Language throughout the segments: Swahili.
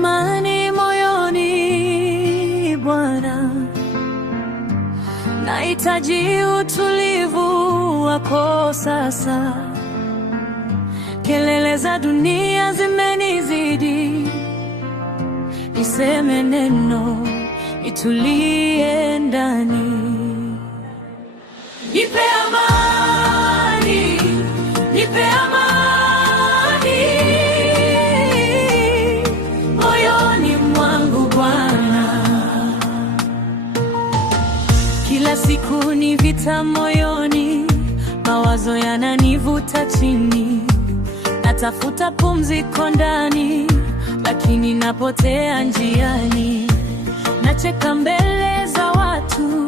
amani moyoni Bwana, nahitaji utulivu wako sasa. Kelele za dunia zimenizidi, niseme neno, nitulie ndani. Nipe amani, nipe amani moyoni mwangu Bwana. Kila siku ni vita moyoni, mawazo yananivuta chini. Natafuta pumziko ndani, lakini napotea njiani. Nacheka mbele za watu,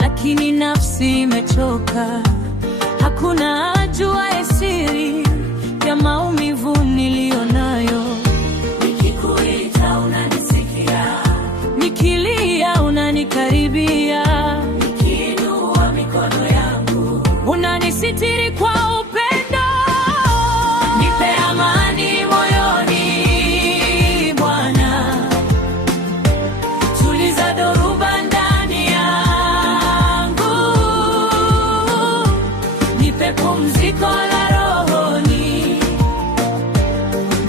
lakini nafsi imechoka. Hakuna ajuaye siri ya maumivu niliyonayo. Nikikuita unanisikia, nikilia unanikaribia, nikiinua mikono yangu unanisitiri kwa upendo. Nipe amani moyoni Bwana, tuliza dhoruba ndani yangu. Nipe pumziko la rohoni,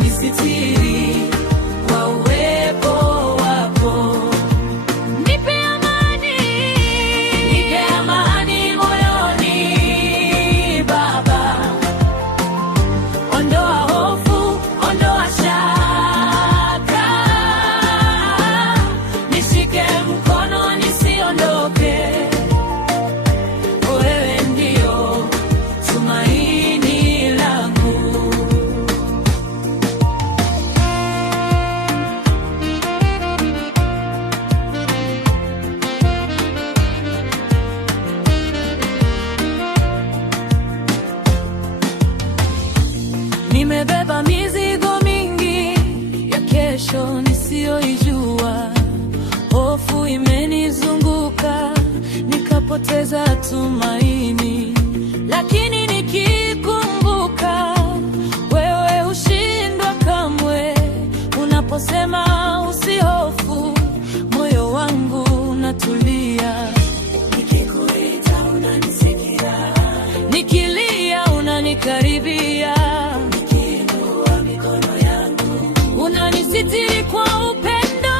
nisitiri kwa uwepo wako. Nipe amani, nipe amani moyoni Baba. Ondoa hofu, ondoa shaka, nishike mkono nisiondoke. Wewe ndio tumaini langu. Nimebeba mizigo mingi ya kesho nisiyoijua. Hofu imenizunguka, nikapoteza tumaini. Lakini nikikumbuka wewe hushindwa kamwe. Unaposema usihofu, moyo wangu unatulia. Nikikuita unanisikia, nikilia unanikaribia, unanisitiri kwa upendo.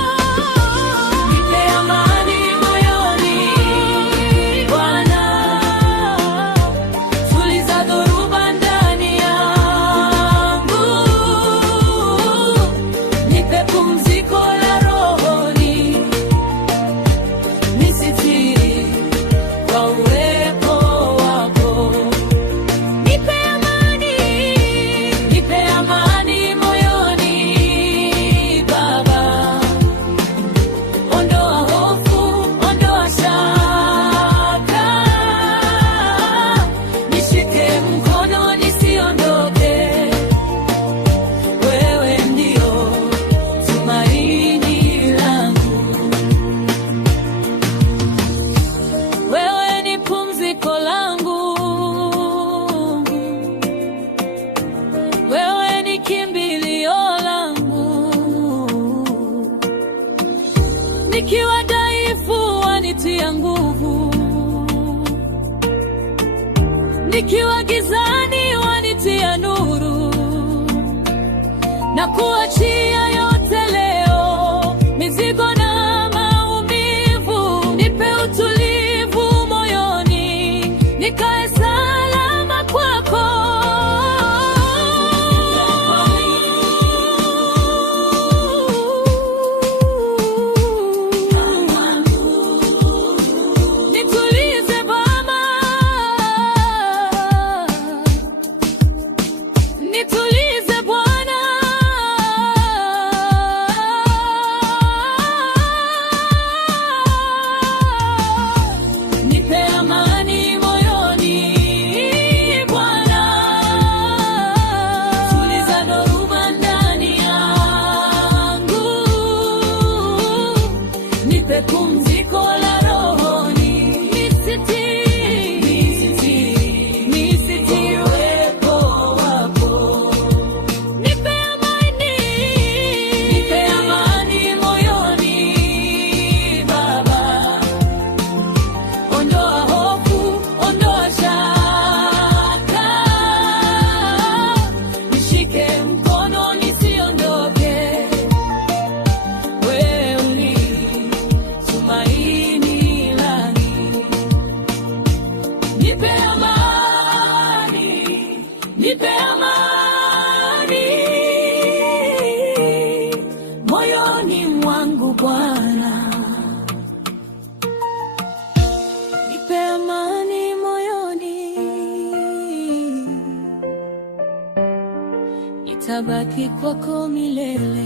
Nipe amani moyoni Bwana, tuliza dhoruba ndani yangu. Nipe pumziko la rohoni, nisitiri kwa uwepo wako. Nipe amani, nipe amani moyoni Baba. Ondoa hofu, ondoa shaka, nishike mkono nisiondoke. Wewe ndio tumaini langu. Wewe ni pumziko langu, wewe ni kimbilio langu. Nikiwa dhaifu wanitia nguvu, nikiwa gizani wanitia nuru. Na kuachia yote leo, mizigo na maumivu. Nipe utulivu moyoni, nikae salama kwako. Nitulize Baba, nitulize Bwana. Nipe amani moyoni Bwana, tuliza dhoruba ndani yangu. Nipe pumziko la rohoni, nisitiri, nisitiri uwepo wako. Nipe amani, nipe amani. mwangu Bwana. Nipe amani moyoni, nitabaki kwako milele.